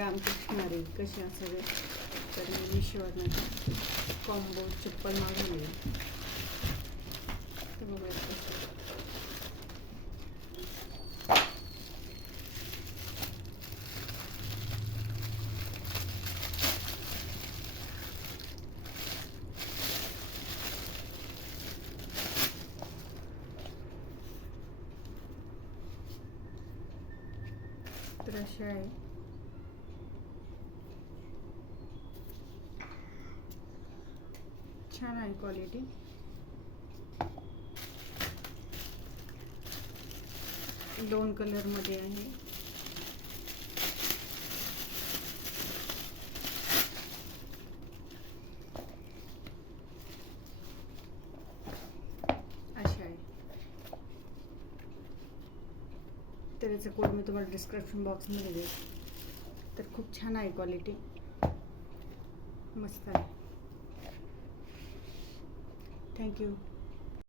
रामकृष्णारी कशी असावे. तर मी मिशोवरनं कॉम्बो चप्पल मागवली. तर बघूयात कसं. तर अशी आहे. छान आहे क्वालिटी. दोन कलरमध्ये आहे. अशी आहे. तर याचा कोड मी तुम्हाला डिस्क्रिप्शन बॉक्समध्ये देईन. तर खूप छान आहे क्वालिटी. मस्त आहे. थँक्यू.